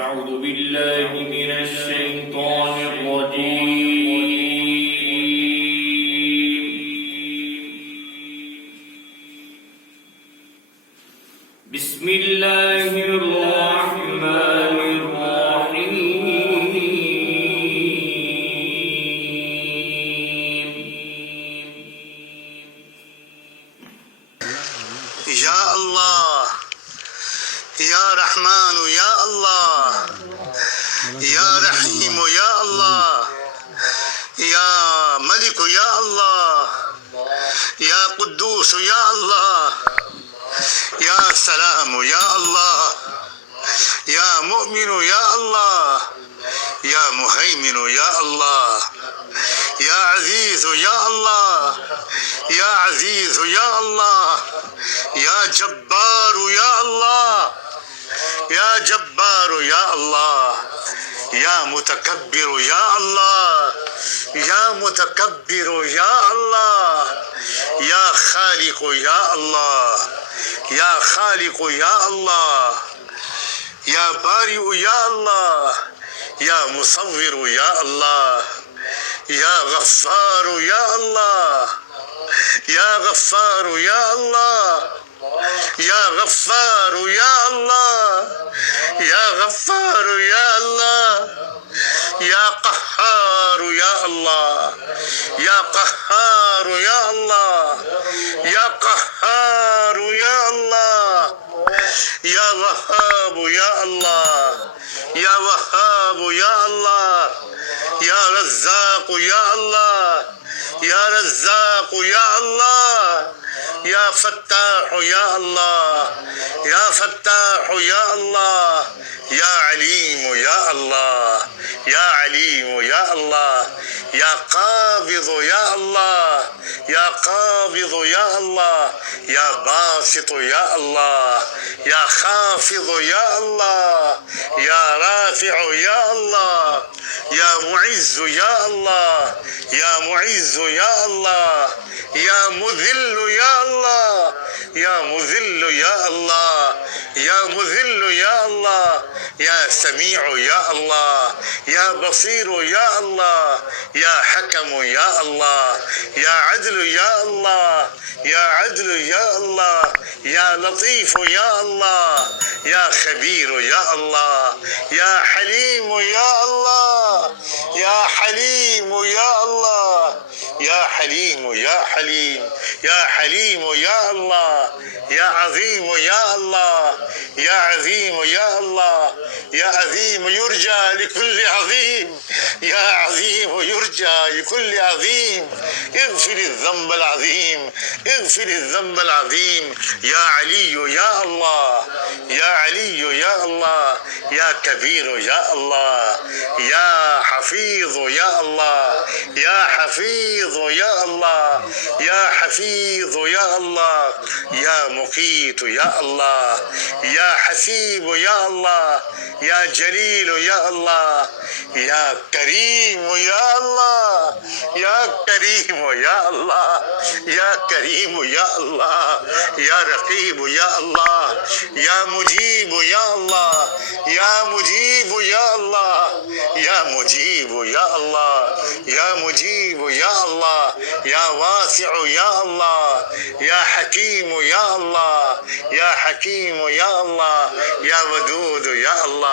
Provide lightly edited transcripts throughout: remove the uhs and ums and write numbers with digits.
أعوذ بالله من الشيطان الرجيم. بسم الله الرحمن الرحيم. يا الله يا رحمن يا الله يا رحيم يا الله يا ملك يا الله يا قدوس يا الله يا سلام يا الله يا مؤمن يا الله يا مهيمن يا الله يا عزيز يا الله يا عزيز يا الله يا جبار يا الله يا جبار يا الله يا متكبر يا الله يا متكبر يا الله يا خالق يا الله يا خالق يا الله يا بارئ يا الله يا مصور يا الله يا غفار يا الله يا غفار يا الله يا غفار يا الله يا غفار يا الله يا قهار يا الله يا قهار يا الله يا قهار يا الله يا وهاب يا الله يا وهاب يا الله يا رزاق يا الله يا رزاق يا الله يا فتاح يا الله يا فتاح يا الله يا عليم يا الله يا عليم يا الله يا قابض يا الله يا قابض يا الله يا باسط يا الله يا خافض يا الله يا رافع يا الله يا معز يا الله يا معز يا الله يا مذل يا الله يا مذل يا الله يا مذل يا الله يا سميع يا الله يا بصير يا الله يا حكم يا الله يا عدل يا الله يا عدل يا الله يا لطيف يا الله يا خبير يا الله يا حليم يا الله يا حليم يا الله يا حليم يا حليم يا حليم يا الله يا عظيم يا الله يا عظيم يا الله يا عظيم يرجى لكل عظيم يا عظيم يرجى لكل عظيم اغفر الذنب العظيم اغفر الذنب العظيم يا علي يا الله يا علي يا الله يا كبير يا الله يا حفيظ يا الله يا حفيظ يا الله يا حفيظ يا الله يا مقيت يا الله يا حسيب يا الله يا جليل يا الله يا كريم يا الله يا كريم يا الله يا كريم يا الله يا رقيب يا الله يا مجيب يا الله يا مجيب يا الله يا مجيب يا الله يا مجيب يا الله يا واسع يا الله يا حكيم يا الله يا حكيم يا الله يا ودود يا الله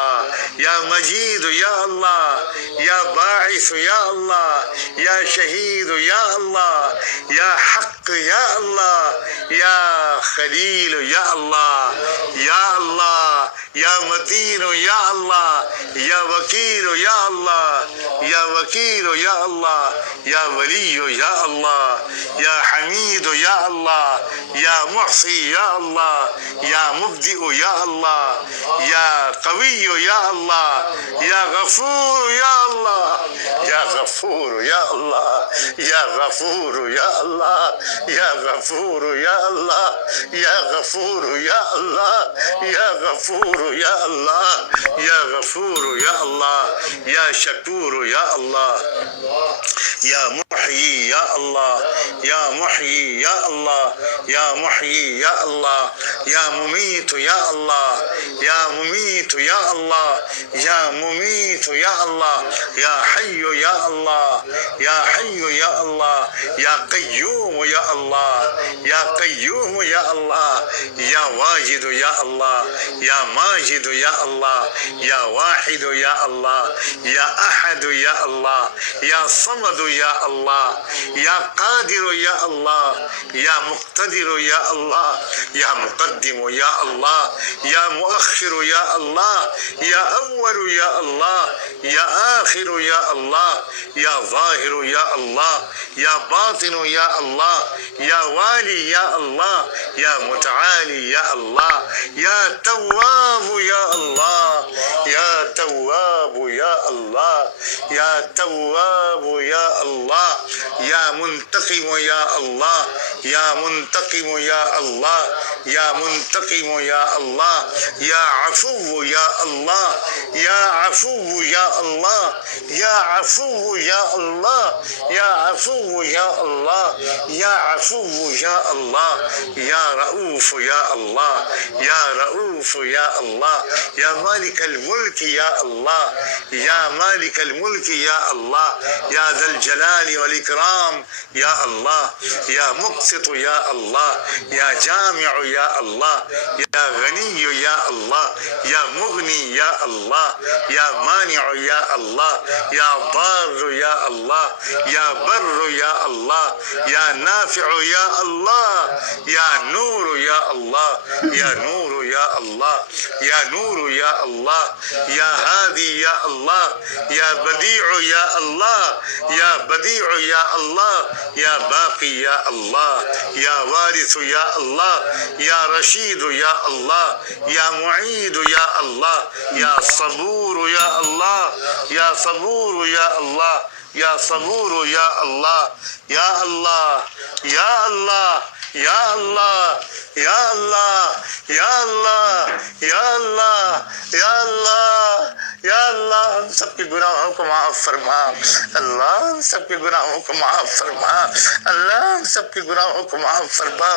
يا مجيد يا الله يا باعث يا الله يا شهيد يا الله يا حق يا الله يا خليل يا الله يا الله يا متين يا الله يا وكيل يا الله يا وكيل يا الله يا ولي يا الله يا حميد يا الله يا محصي يا الله يا مبدئ يا الله يا قوي يا الله يا غفور يا الله يا غفور يا الله يا غفور يا الله يا غفور يا الله يا غفور يا الله يا غفور يا الله يا غفور یا اللہ، یا شکور یا اللہ، یا محیی یا اللہ، یا محیی یا اللہ، یا محیی یا اللہ، یا ممیت یا اللہ، یا ممیت یا اللہ، یا ممیت یا اللہ، یا حی یا اللہ، یا حی یا اللہ، یا قیوم یا اللہ، یا قیوم یا اللہ، یا واجد یا اللہ، یا ماجد یا اللہ، یا واحد یا اللہ، یا احد یا اللہ، یا صمد یا اللہ، یا قادر یا اللہ، یا مقتدر یا اللہ، یا مقدم یا اللہ، یا مؤخر یا اللہ، یا اول یا اللہ، یا آخر یا اللہ، یا ظاہر یا اللہ، یا باطن یا اللہ، یا والی یا اللہ، یا متعالی یا اللہ، یا تواب یا اللہ، یا تواب یا اللہ، یا تواب یا اللہ، یا منتقم یا اللہ، یا منتقم یا اللہ، یا منتقم یا اللہ، یا عفو یا اللہ، یا عفو یا اللہ، یا عفو یا اللہ، یا عفو یا اللہ، یا عفو یا اللہ، یا رؤوف یا اللہ، یا رؤوف یا اللہ، یا مالک الملک یا اللہ، یا مالک الملک یا اللہ، یا ذا الجلال والاکرام یا اللہ، یا مقسط یا اللہ، یا جامع یا اللہ، یا غنی یا اللہ، یا مغنی یا اللہ، یا مانع یا اللہ، یا ضار یا اللہ، یا بر یا اللہ، یا نافع یا اللہ، یا نور یا اللہ، یا نور یا اللہ، یا نور یا اللہ، یا ہادی یا اللہ، یا بدیع یا اللہ، یا بدیع یا اللہ، یا باقی یا اللہ، یا وارث یا اللہ، یا رشید یا اللہ، یا معید یا اللہ، یا صبور یا اللہ، یا صبور یا اللہ، یا صبور یا اللہ، یا اللہ، یا اللہ، یا اللہ، یا اللہ، یا اللہ، یا اللہ، یا اللہ، یا اللہ، ہم سب کے گناہوں کو معاف فرما اللہ، ہم سب کے گناہوں کو معاف فرما اللہ، ہم سب کے گناہوں کو معاف فرما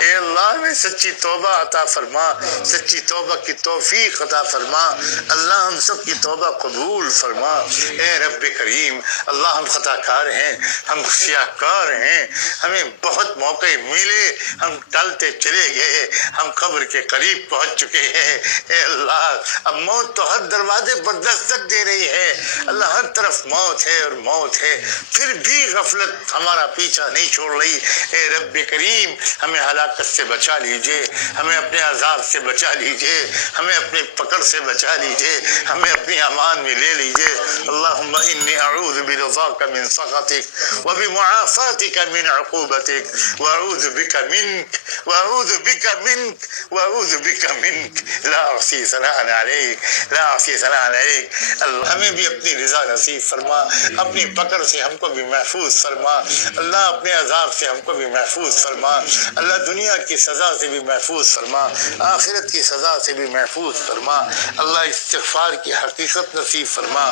اے اللہ، ہمیں سچی توبہ عطا فرما، سچی توبہ کی توفیق عطا فرما اللہ، ہم سب کی توبہ قبول فرما اے رب کریم اللہ، ہم خطا کار ہیں، ہم سیاہ کار ہیں، ہمیں بہت موقع ملے، ہم ٹلتے چلے گئے، ہم قبر کے قریب پہنچ چکے ہیں اے اللہ، اب موت تو ہر دروازے پر دستک دے رہی ہے اللہ، ہر طرف موت ہے اور موت ہے، پھر بھی غفلت ہمارا پیچھا نہیں چھوڑ رہی اے رب کریم، ہمیں ہلاکت سے بچا لیجئے، ہمیں اپنے عذاب سے بچا لیجئے، ہمیں اپنی پکڑ سے بچا لیجئے، ہمیں اپنی امان میں لے لیجئے اللہم انی اعوذ برضاک من سخطک وبمعافاتک من عقوبتک واعوذ بک منک واعوذ بک منک واعوذ بک منک لا احصی ثناء علیک لا احصی ثناء علیک اللہ، ہمیں بھی اپنی رضا نصیب فرما، اپنی پکڑ سے ہم کو بھی محفوظ فرما اللہ، اپنے عذاب سے ہم کو بھی محفوظ فرما اللہ، دنیا کی سزا سے بھی محفوظ فرما، آخرت کی سزا سے بھی محفوظ فرما اللہ، استغفار کی حقیقت نصیب فرما،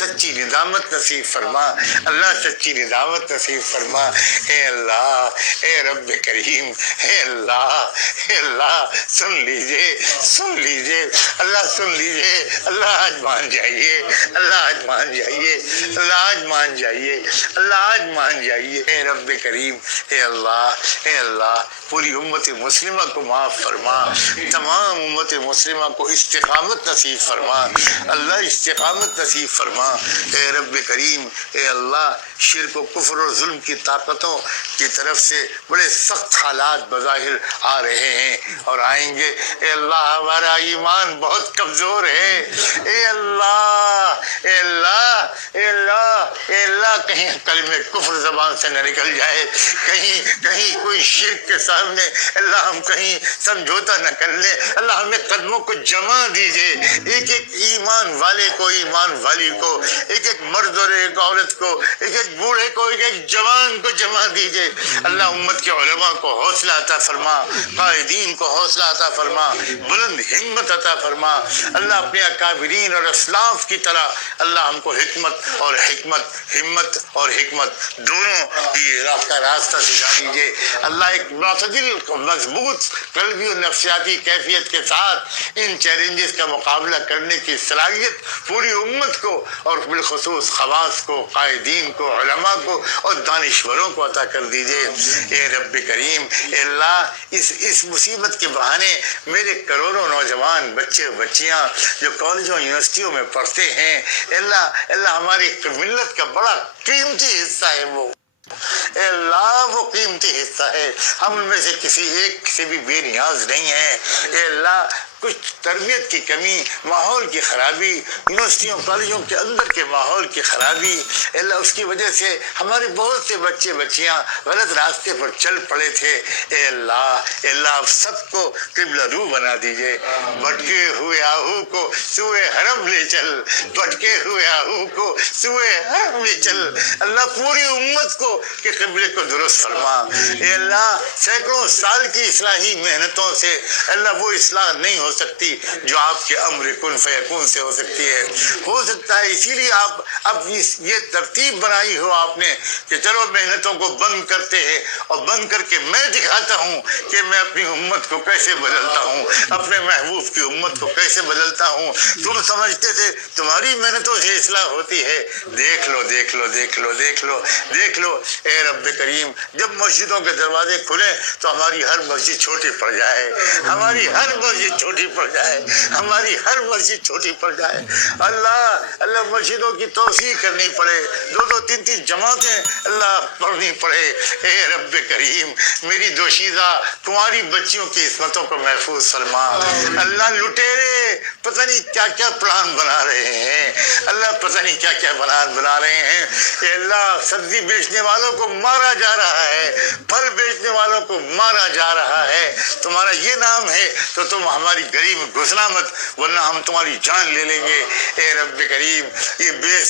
سچی ندامت نصیب فرما اللہ، سچی ندامت نصیب فرما اے اللہ، اے رب کریم، اے اللہ، اے اللہ، سن لیجئے، سن لیجئے اللہ، سن لیجئے اللہ، آج مان جائیے اللہ، آج مان جائیے اللہ، آج مان جائیے اللہ، آج مان جائیے اے رب کریم، اے اللہ، اے اللہ، پوری امت مسلمہ کو معاف فرما، تمام امت مسلمہ کو استقامت نصیب فرما اللہ، استقامت نصیب فرما اے رب کریم، اے اللہ، شرک و کفر اور ظلم کی طاقتوں کی طرف سے بڑے سخت حالات بظاہر آ رہے ہیں اور آئیں گے اے اللہ، ہمارا ایمان بہت کمزور ہے اے اللہ، اے اللہ، اے اللہ، اے اللہ، کہیں کلمہ کفر زبان سے نہ نکل جائے، کہیں کوئی شرک کے سامنے اللہ ہم کہیں سمجھوتا نہ کر لیں۔ اللہ ہمیں قدموں کو جمع دیجئے، ایک ایک ایمان والے کو، ایمان والی کو، ایک ایک مرد اور ایک عورت کو، ایک ایک بوڑھے کو، ایک ایک جوان کو جمع دیجئے۔ اللہ امت کے علماء کو حوصلہ عطا فرما، قائدین کو حوصلہ عطا فرما، بلند ہمت عطا فرما۔ اللہ اپنے اکابرین اور اسلاف کی طرح اللہ ہم کو ہمت اور حکمت دونوں کی کا راستہ سجا دیجئے۔ اللہ ایک معتدل مضبوط قلبی اور نفسیاتی کیفیت کے ساتھ ان چیلنجز کا مقابلہ کرنے کی صلاحیت پوری امت کو اور بالخصوص خواص کو، قائدین کو، علماء کو اور دانشوروں کو عطا کر دیجئے۔ اے رب کریم، اے اللہ اس مصیبت کے بہانے میرے کروڑوں نوجوان بچے اور بچیاں جو کالجوں یونیورسٹیوں میں پڑھتے ہیں، اللہ ہماری ملت کا بڑا قیمتی حصہ ہے وہ، اے اللہ وہ قیمتی حصہ ہے، ہم ان میں سے کسی ایک سے بھی بے نیاز نہیں ہیں۔ اے اللہ کچھ تربیت کی کمی، ماحول کی خرابی، یونیورسٹیوں کالجوں کے اندر کے ماحول کی خرابی، اللہ اس کی وجہ سے ہمارے بہت سے بچے بچیاں غلط راستے پر چل پڑے تھے۔ اے اللہ آپ سب کو قبلہ رو بنا دیجئے۔ بھٹکے ہوئے آہو کو سوئے حرم لے چل، بھٹکے ہوئے آہو کو سوئے حرم لے چل۔ اللہ پوری امت کو کہ قبلے کو درست فرما۔ اے اللہ سینکڑوں سال کی اصلاحی محنتوں سے اللہ وہ اصلاح نہیں ہو سکتی جو آپ کے امر کن فیکون سے ہو سکتی ہے۔ ہو سکتا ہے اسی لیے آپ اب یہ ترتیب بنائی ہو آپ نے کہ چلو محنتوں کو بند کرتے ہیں اور بند کر کے میں دکھاتا ہوں کہ میں اپنی امت کو کیسے بدلتا ہوں، اپنے محبوب کی امت کو کیسے بدلتا ہوں۔ تم سمجھتے تھے تمہاری محنتوں سے اصلاح ہوتی ہے، دیکھ لو دیکھ لو دیکھ لو دیکھ لو دیکھ لو۔ اے رب کریم، جب مسجدوں کے دروازے کھلیں تو ہماری ہر مسجد چھوٹی پڑ جائے، ہماری ہر مسجد چھوٹی پڑ جائے، ہماری ہر مسجد چھوٹی پڑ جائے۔ اللہ مسجدوں کی توسیع کرنی پڑے، دو دو تین تین جماعتیں اللہ پڑھنی پڑے۔ اے رب کریم، میری دوشیزہ تمہاری بچیوں کی عصمتوں کو محفوظ فرما۔ اللہ لٹیرے پتہ نہیں کیا کیا پلان بنا رہے ہیں، اللہ پتہ نہیں کیا کیا پلان بنا رہے ہیں۔ اے اللہ سبزی بیچنے والوں کو مارا جا رہا ہے، پھل بیچنے والوں کو مارا جا رہا ہے۔ تمہارا یہ نام ہے تو تم ہماری گلی میں گھسنا مت، ورنہ ہم تمہاری جان لے لیں گے۔ اے رب کریم، یہ بے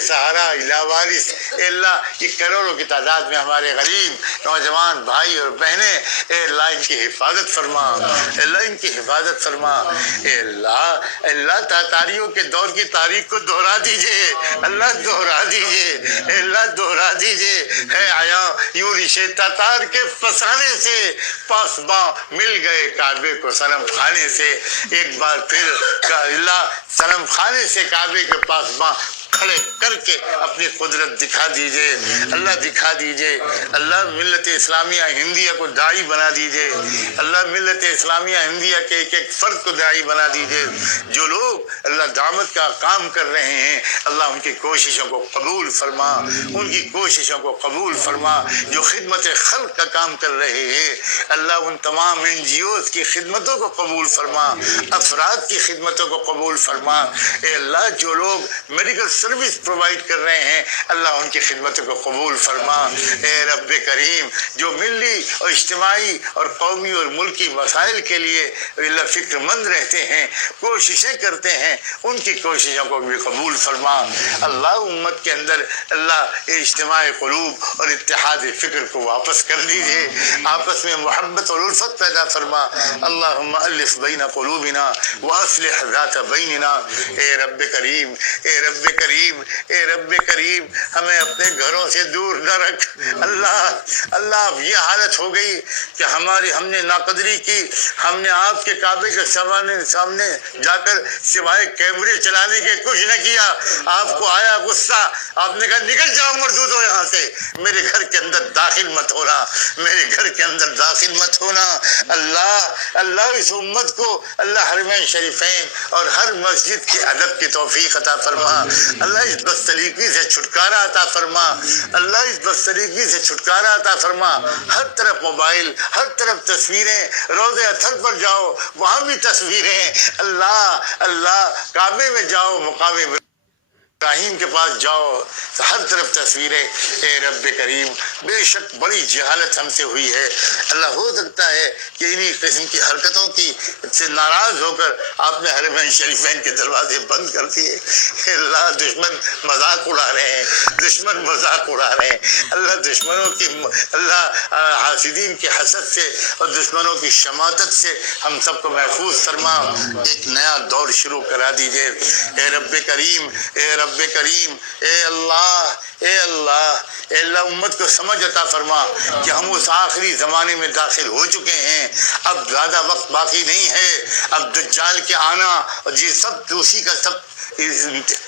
سہارا لاوارث، اے اللہ یہ کروڑوں کی تعداد میں ہمارے غریب نوجوان بھائی اور بہنیں، اے اللہ ان کی حفاظت فرما، اے اللہ ان کی حفاظت فرما۔ اے اللہ تاتاریوں کے دور کی تاریخ کو دہرا دیجئے، اللہ دہرا دیجئے، اے اللہ دہرا دیجئے۔ ہے آیا یوں رشے تاتار کے فسانے سے پاسباں مل گئے کعبے کو صنم خانے سے، ایک بار پھر اللہ صنم خانے سے کعبے کے پاسباں کھڑے کر کے اپنی قدرت دکھا دیجئے، اللہ دکھا دیجئے۔ اللہ ملت اسلامیہ ہندیہ کو داعی بنا دیجئے، اللہ ملت اسلامیہ ہندیہ کے ایک ایک فرد کو داعی بنا دیجئے۔ جو لوگ اللہ دعوت کا کام کر رہے ہیں، اللہ ان کی کوششوں کو قبول فرما، ان کی کوششوں کو قبول فرما۔ جو خدمت خلق کا کام کر رہے ہیں، اللہ ان تمام NGOs کی خدمتوں کو قبول فرما، افراد کی خدمتوں کو قبول فرما۔ اے اللہ جو لوگ میڈیکل سروس پرووائڈ کر رہے ہیں، اللہ ان کی خدمتوں کو قبول فرما۔ اے رب کریم، جو ملی اور اجتماعی اور قومی اور ملکی مسائل کے لیے اللہ فکر مند رہتے ہیں، کوششیں کرتے ہیں، ان کی کوششوں کو بھی قبول فرما۔ اللہ امت کے اندر اللہ اجتماع قلوب اور اتحاد فکر کو واپس کر دیجئے، آپس میں محبت اور الفت پیدا فرما۔ اللہم الف بین قلوبنا واصلح ذات بیننا۔ اے رب کریم، اے رب کریم، اے رب کریم، ہمیں اپنے گھروں سے دور نہ رکھ۔ اللہ اب یہ حالت ہو گئی کہ ہم نے ناقدری کی، ہم نے آپ کے کعبے کے سامنے جا کر سوائے کیمرے چلانے کے کچھ نہ کیا۔ آپ کو آیا غصہ، آپ نے کہا نکل جاؤ مردودو یہاں سے، میرے گھر کے اندر داخل مت ہونا، میرے گھر کے اندر داخل مت ہونا۔ اللہ اس امت کو اللہ حرمین شریفین اور ہر مسجد کی ادب کی توفیق عطا فرما۔ اللہ اس بدسلیقی سے چھٹکارا عطا فرما، اللہ اس بدسلیقی سے چھٹکارا عطا فرما۔ ہر طرف موبائل، ہر طرف تصویریں، روضہ اطہر پر جاؤ وہاں بھی تصویریں، اللہ کعبے میں جاؤ مقام ابراہیم کے پاس جاؤ تو ہر طرف تصویریں. اے رب کریم بے شک بڑی جہالت ہم سے ہوئی ہے اللہ. ہو سکتا ہے کہ انہی قسم کی حرکتوں کی سے ناراض ہو کر آپ نے حرمین شریفین کے دروازے بند کر دیے. اللہ دشمن مذاق اڑا رہے ہیں, دشمن مذاق اڑا رہے ہیں اللہ. دشمنوں کی اللہ حاسدین کی حسد سے اور دشمنوں کی شماتت سے ہم سب کو محفوظ فرما. ایک نیا دور شروع کرا دیجئے. اے رب کریم, اے رب کریم, اے اللہ, اے اللہ, اے اللہ امت کو سمجھ عطا فرما کہ ہم اس آخری زمانے میں داخل ہو چکے ہیں. اب زیادہ وقت باقی نہیں ہے. اب دجال کے آنا اور یہ سب اسی کا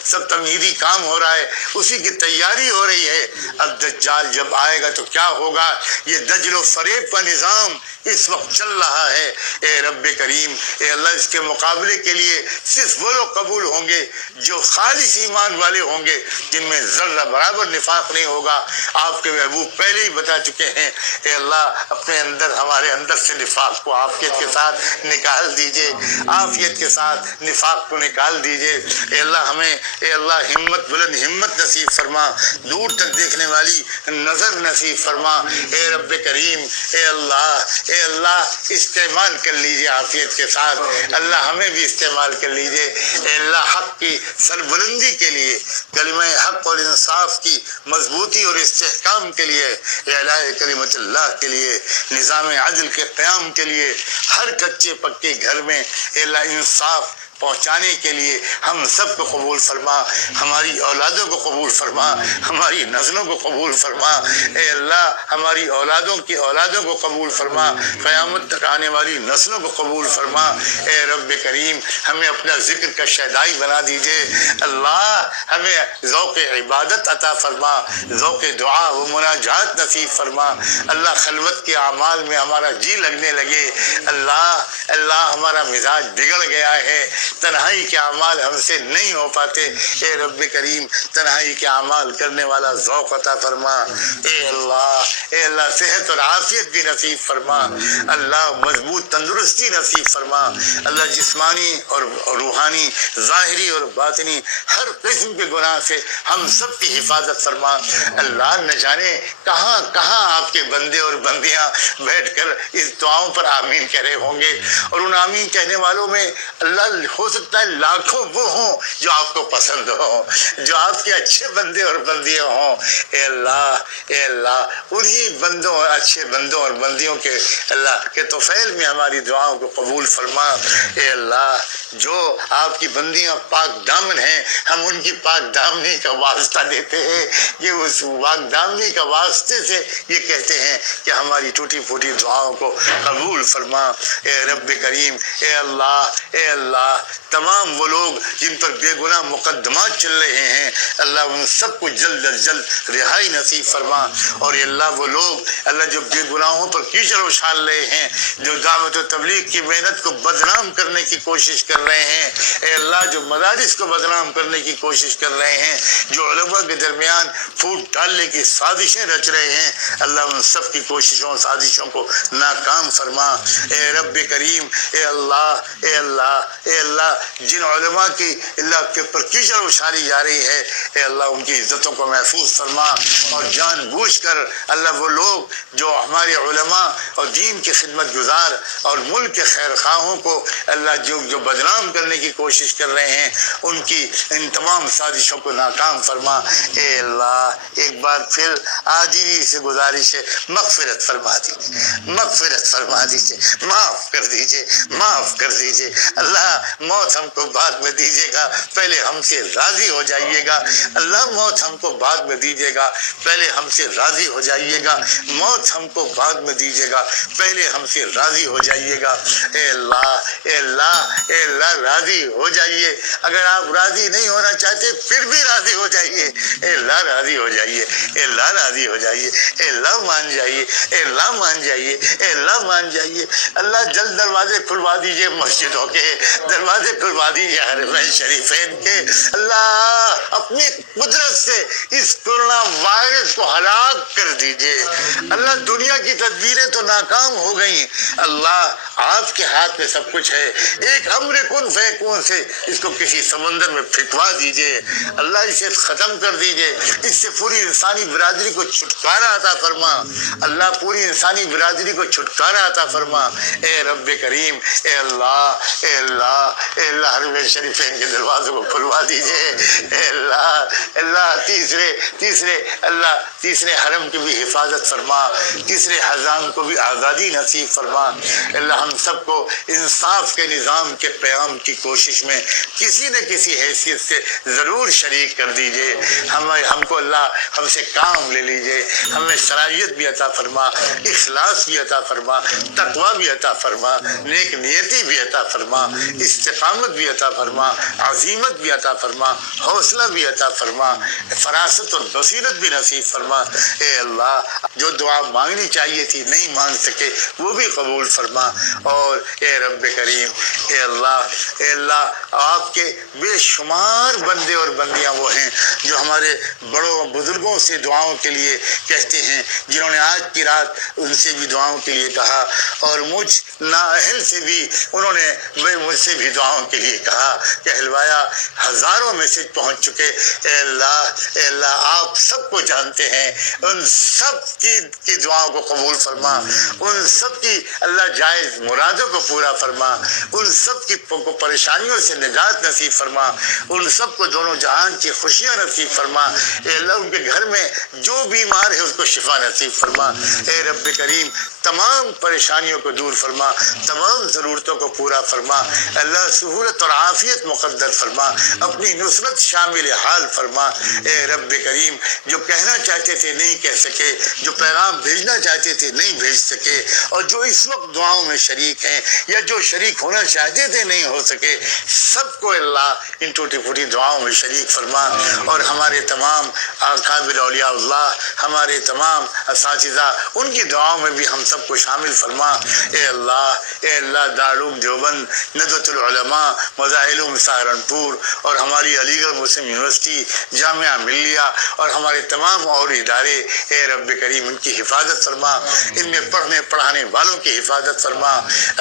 سب تمہیدی کام ہو رہا ہے, اسی کی تیاری ہو رہی ہے. اب دجال جب آئے گا تو کیا ہوگا؟ یہ دجل و فریب کا نظام اس وقت چل رہا ہے. اے رب کریم, اے اللہ اس کے مقابلے کے لیے صرف وہ لوگ قبول ہوں گے جو خالص ایمان والے ہوں گے, جن میں ذرہ برابر نفاق نہیں ہوگا. آپ کے محبوب پہلے ہی بتا چکے ہیں. اے اللہ اپنے اندر, ہمارے اندر سے نفاق کو عافیت کے ساتھ نکال دیجئے, عافیت کے ساتھ نفاق کو نکال دیجئے. اے اللہ ہمیں, اے اللہ ہمت, بلند ہمت نصیب فرما, دور تک دیکھنے والی نظر نصیب فرما. اے رب کریم, اے اللہ, اے اللہ استعمال کر لیجئے عافیت کے ساتھ. اللہ ہمیں بھی استعمال کر لیجئے. اے اللہ حق کی سربلندی کے لیے, کلمہ حق اور انصاف کی مضبوطی اور استحکام کے لیے, اعلاء کلمت اللہ کے لیے, نظام عدل کے قیام کے لیے, ہر کچے پکے گھر میں اے اللہ انصاف پہنچانے کے لیے ہم سب کو قبول فرما. ہماری اولادوں کو قبول فرما, ہماری نسلوں کو قبول فرما. اے اللہ ہماری اولادوں کی اولادوں کو قبول فرما, قیامت تک آنے والی نسلوں کو قبول فرما. اے رب کریم ہمیں اپنا ذکر کا شیدائی بنا دیجئے. اللہ ہمیں ذوق عبادت عطا فرما, ذوق دعا و مناجات نصیب فرما. اللہ خلوت کے اعمال میں ہمارا جی لگنے لگے. اللہ, اللہ ہمارا مزاج بگڑ گیا ہے, تنہائی کے اعمال ہم سے نہیں ہو پاتے. اے رب کریم تنہائی کے اعمال کرنے والا ذوق عطا فرما. اے اللہ, اے اللہ صحت اور عافیت بھی نصیب فرما. اللہ مضبوط تندرستی نصیب فرما. اللہ جسمانی اور روحانی, ظاہری اور باطنی ہر قسم کے گناہ سے ہم سب کی حفاظت فرما. اللہ نہ جانے کہاں کہاں آپ کے بندے اور بندیاں بیٹھ کر اس دعاؤں پر آمین کہہ رہے ہوں گے, اور ان آمین کہنے والوں میں اللہ ہو سکتا ہے لاکھوں وہ ہوں جو آپ کو پسند ہوں, جو آپ کے اچھے بندے اور بندیاں ہوں. اے اللہ, اے اللہ انہی بندوں اور اچھے بندوں اور بندیوں کے اللہ کے طفیل میں ہماری دعاؤں کو قبول فرما. اے اللہ جو آپ کی بندیاں پاک دامن ہیں, ہم ان کی پاک دامنی کا واسطہ دیتے ہیں کہ اس پاک دامنی کا واسطے سے یہ کہتے ہیں کہ ہماری ٹوٹی پھوٹی دعاؤں کو قبول فرما. اے رب کریم, اے اللہ, اے اللہ تمام وہ لوگ جن پر بے گناہ مقدمات چل رہے ہیں اللہ ان سب کو جلد از جلد رہائی نصیب فرما. اور اے اللہ وہ لوگ اللہ جو بے گناہوں پر کیچڑ اچھال رہے ہیں, جو دعوت و تبلیغ کی محنت کو بدنام کرنے کی کوشش کر رہے ہیں, اے اللہ جو مدارس کو بدنام کرنے کی کوشش کر رہے ہیں, جو علماء کے درمیان پھوٹ ڈالنے کی سازشیں رچ رہے ہیں, اللہ ان سب کی کوششوں سازشوں کو ناکام فرما. اے رب کریم, اے اللہ, اے اللہ, اے اللہ جن علماء کی اللہ کے پر کیچڑ اچھالی جا رہی ہے اے اللہ ان کی عزتوں کو محفوظ فرما. اور جان بوجھ کر اللہ وہ لوگ جو ہمارے علماء اور دین کی خدمت گزار اور ملک کے خیر خواہوں کو اللہ جو بدنام کرنے کی کوشش کر رہے ہیں ان کی ان تمام سازشوں کو ناکام فرما. اے اللہ ایک بار پھر عاجزی سے گزارش ہے, مغفرت فرما دیجیے, مغفرت فرما دیجیے, معاف کر دیجیے, معاف کر دیجیے. اللہ موت ہم کو بعد میں دیجیے گا, پہلے ہم سے راضی ہو جائیے گا. اللہ موت ہم کو بعد میں دیجیے گا, پہلے ہم سے راضی ہو جائیے گا. موت ہم کو بعد میں دیجیے گا, پہلے ہم سے راضی ہو جائیے گا. اے اللہ, اے اللہ, اے اللہ راضی ہو جائیے. اگر آپ راضی نہیں ہونا چاہتے پھر بھی راضی ہو جائیے. اے اللہ راضی ہو جائیے, اے اللہ راضی ہو جائیے, اے اللہ مان جائیے, اے اللہ مان جائیے, اے اللہ مان جائیے. اللہ جلد دروازے کھلوا دیجیے مسجدوں کے, دروازے دروازے کھلوا دیجیے حرمین شریفین کے۔ اللہ اپنی قدرت سے اس کورونا وائرس کو ہلاک کر دیجیے۔ اللہ دنیا کی تدبیریں تو ناکام ہو گئیں، اللہ آپ کے ہاتھ میں سب کچھ ہے، ایک امر کن فیکون سے اس کو کسی سمندر میں پھینکوا دیجیے، اللہ اسے ختم کر دیجیے، اس سے پوری انسانی برادری کو چھٹکارا عطا فرما، اللہ پوری انسانی برادری کو چھٹکارا عطا فرما۔ اے رب کریم، اے اللہ، اے اللہ، اے اللہ حرمین شریفین کے دروازوں کو کھلوا دیجیے، اے اللہ، اللہ تیسرے حرم کی بھی حفاظت فرما، تیسرے حرم کو بھی آزادی نصیب فرما۔ اللہ ہم سب کو انصاف کے نظام کے قیام کی کوشش میں کسی نہ کسی حیثیت سے ضرور شریک کر دیجئے، ہم کو اللہ ہم سے کام لے لیجئے، ہمیں صلاحیت بھی عطا فرما، اخلاص بھی عطا فرما، تقوی بھی عطا فرما، نیک نیتی بھی عطا فرما، استقامت بھی عطا فرما، عزیمت بھی عطا فرما، حوصلہ بھی عطا فرما، فراست اور بصیرت بھی نصیب فرما۔ اے اللہ جو دعا مانگنی چاہیے تھی نہیں مانگ سکے وہ بھی قبول فرما، اور اے رب کریم، اے اللہ آپ کے بے شمار بندے اور بندیاں وہ ہیں جو ہمارے بڑوں بزرگوں سے دعاؤں کے لیے کہتے ہیں، جنہوں نے آج کی رات ان سے بھی دعاؤں کے لیے کہا، اور مجھ نااہل سے بھی انہوں نے مجھ سے بھی دعاؤں کے لیے کہا، کہلوایا، ہزاروں میسج پہنچ چکے۔ اے اللہ آپ سب کو جانتے ہیں، ان سب کی دعاؤں کو قبول فرما، ان سب کی اللہ جائز مرادوں کو پورا فرما، ان سب کی پریشانیوں سے نجات نصیب فرما، ان سب کو دونوں جہان کی خوشیاں نصیب فرما۔ اے اللہ ان کے گھر میں جو بیمار ہے اس کو شفا نصیب فرما۔ اے رب کریم تمام پریشانیوں کو دور فرما، تمام ضرورتوں کو پورا فرما، اللہ سہولت اور عافیت مقدر فرما، اپنی نصرت شامل حال فرما۔ اے رب کریم جو کہنا چاہتے تھے نہیں کہہ سکے، جو پیغام بھیجنا چاہتے تھے نہیں بھیج سکے، اور جو اس وقت دعاؤں میں شریک ہیں یا جو شریک ہونا چاہتے تھے نہیں ہو سکے، سب کو اللہ ان ٹوٹی پھوٹی دعاؤں میں شریک فرما، اور ہمارے تمام اکابر اولیاء اللہ، ہمارے تمام اساتذہ، ان کی دعاؤں میں بھی ہم سب کو شامل فرما۔ اے اللہ دارالعلوم دیوبند، ندوۃ العلماء، مظاہر سہارنپور، اور ہماری علی گڑھ مسلم یونیورسٹی، جامعہ ملیہ، اور ہمارے تمام اور ادارے، اے رب کریم ان کی حفاظت فرما، ان میں پڑھنے پڑھانے والوں کی حفاظت فرما،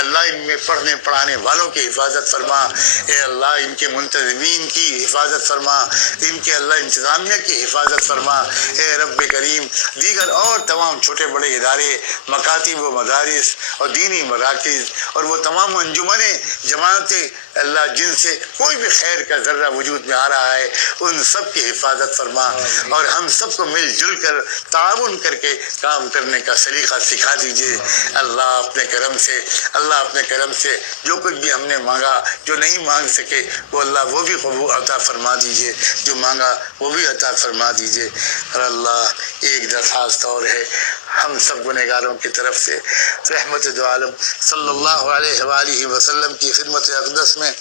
اللہ ان میں پڑھنے پڑھانے والوں کی حفاظت فرما۔ اے اللہ ان کے منتظمین کی حفاظت فرما، ان کے اللہ انتظامیہ کی حفاظت فرما۔ اے رب کریم دیگر اور تمام چھوٹے بڑے ادارے، مکاتب و مدارس اور دینی مراکز، اور وہ تمام انجمنیں، جماعتیں، اللہ جن سے کوئی بھی خیر کا ذرہ وجود میں آ رہا ہے، ان سب کی حفاظت فرما، اور ہم سب کو مل جل کر تعاون کر کے کام کرنے کا سلیقہ سکھا دیجیے۔ اللہ اپنے کرم سے جو کچھ بھی ہم نے مانگا، جو نہیں مانگ سکے وہ اللہ وہ بھی قبول عطا فرما دیجیے، جو مانگا وہ بھی عطا فرما دیجیے۔ اور اللہ ایک درخواست اور ہے ہم سب گنہگاروں کی طرف سے، رحمت دو عالم صلی اللہ علیہ وآلہ وسلم کی خدمت اقدس میں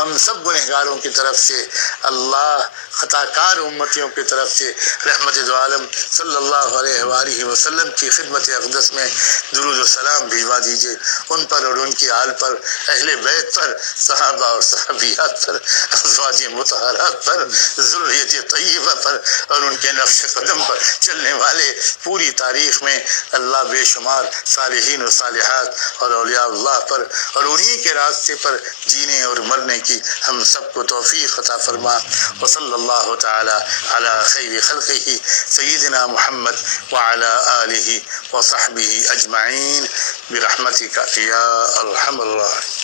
ہم سب گنہگاروں کی طرف سے، اللہ خطا کار امتیوں کی طرف سے رحمت دو عالم صلی اللہ علیہ وآلہ وسلم کی خدمت اقدس میں درود و سلام بھجوا دیجیے، ان پر اور ان کی آل پر، اہل بیت پر، صحابہ اور صحابیات پر، ازواج مطہرات پر، ذریت طیبہ پر، اور ان کے نقش قدم پر چلنے والے پوری تاریخ میں اللہ بے شمار صالحین و صالحات اور اولیاء اللہ پر، اور انہی کے راستے پر جینے اور مرنے کی ہم سب کو توفیق عطا فرما۔ وصلی اللہ تعالی علی خیر خلقہ سیدنا محمد وعلی آلہ وصحبہ اجمعین برحمتک یا ارحم الراحمین۔